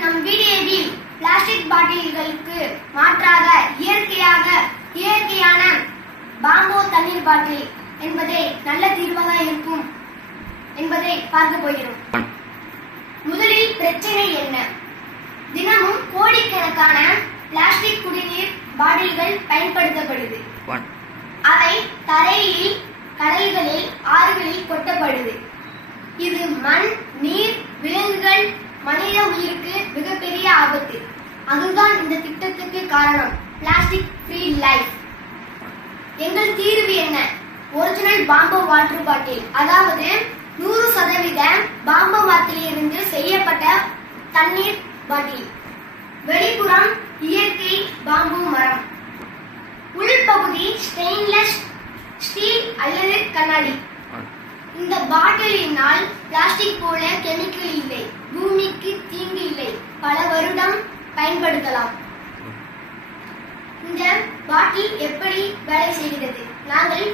நம் வீடியோவில் பிளாஸ்டிக் பாட்டில்களுக்கு மாற்றாக இயற்கையான பாம்போ தண்ணீர் பாட்டில் என்பதை நல்ல தீர்வாக இருக்கும் என்பதை பார்க்க போகிறோம். முதலில் பிரச்சனை என்ன? தினமும் கோடிக்கணக்கான பிளாஸ்டிக் குடிநீர் பாட்டில்கள் பயன்படுத்தப்படுது. அவை தரையில், கடல்களில், ஆறுகளில் கொட்டப்படுது. இது மண், நீர், விலங்குகள், மனித உயிருக்கு மிகப்பெரிய ஆபத்து. அதுதான் இந்த திட்டத்துக்கு காரணம். Plastic free life. எங்கள் தீர்வு என்ன? ஒரிஜினல் பாம்போ வாட்டர் பாட்டில், அதாவது 100% பாம்போ மரத்திலிருந்து செய்யப்பட்ட தண்ணீர் பாட்டில். வெளிப்புறம் இயற்கை பாம்பு மரம், உள்பகுதி ஸ்டெயின்லெஸ் ஸ்டீல் அல்லது கண்ணாடி. இந்த பாட்டிலினால் பிளாஸ்டிக் போல கெமிக்கல் இல்லை, பூமிக்கு தீங்கு இல்லை, பல வருடம் பயன்படுத்தலாம். இந்த பாட்டில் எப்படி வேலை செய்கிறது? நாங்கள்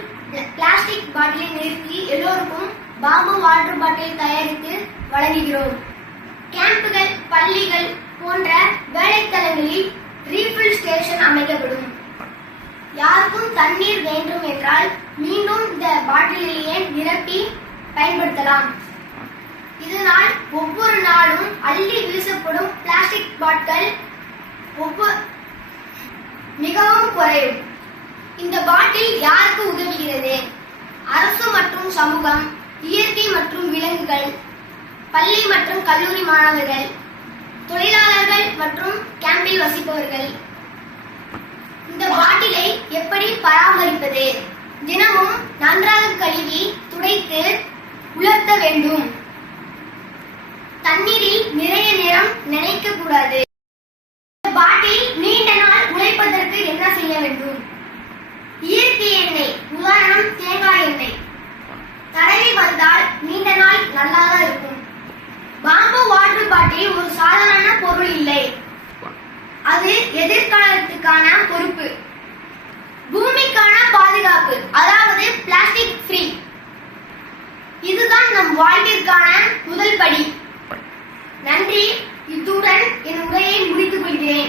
பிளாஸ்டிக் பாட்டிலை நிறுத்தி எல்லோருக்கும் பாம்போ வாட்டர் பாட்டில் தயாரித்து வழங்குகிறோம். கேம்புகள், பள்ளிகள் போன்ற வேலைத்தலங்களில் ரீஃபில் ஸ்டேஷன் அமைக்கப்படும். யாருக்கும் தண்ணீர் வேண்டும் என்றால் மீண்டும் இந்த பாட்டிலேயே நிரப்பி பயன்படுத்தலாம். இதனால் ஒவ்வொரு நாளும் அள்ளி வீசப்படும் பிளாஸ்டிக் பாட்டில் மிகவும் குறையும். இந்த பாட்டில் யாருக்கு உதவுகிறது? அரசு மற்றும் சமூகம், இயற்கை மற்றும் விலங்குகள், பள்ளி மற்றும் கல்லூரி மாணவர்கள், தொழிலாளர்கள் மற்றும் கேம்பில் வசிப்பவர்கள். இந்த பாட்டிலை எப்படி பராமரிப்பது? தினமும் நன்றாக கழுவி துடைத்து உலர்த்த வேண்டும். தண்ணீரில் நிறைய நேரம் நினைக்க கூடாது. இந்த பாட்டில் நீண்ட நாள் உழைப்பதற்கு என்ன செய்ய வேண்டும்? இயற்கை எண்ணெய், உதாரணம் தேங்காய் எண்ணெய் தடவி வந்தால் நீண்ட நாள் நல்லாக இருக்கும். பாம்போ வாட்டர் பாட்டில் ஒரு சாதாரண பொருள் இல்லை, அது எதிர்காலத்துக்கான பொறுப்பு, பூமிக்கான பாதுகாப்பு, அதாவது பிளாஸ்டிக் ஃப்ரீ. இதுதான் நம் வாழ்விற்கான முதல் படி. நன்றி. இத்துடன் என் உரையை முடித்துக் கொள்கிறேன்.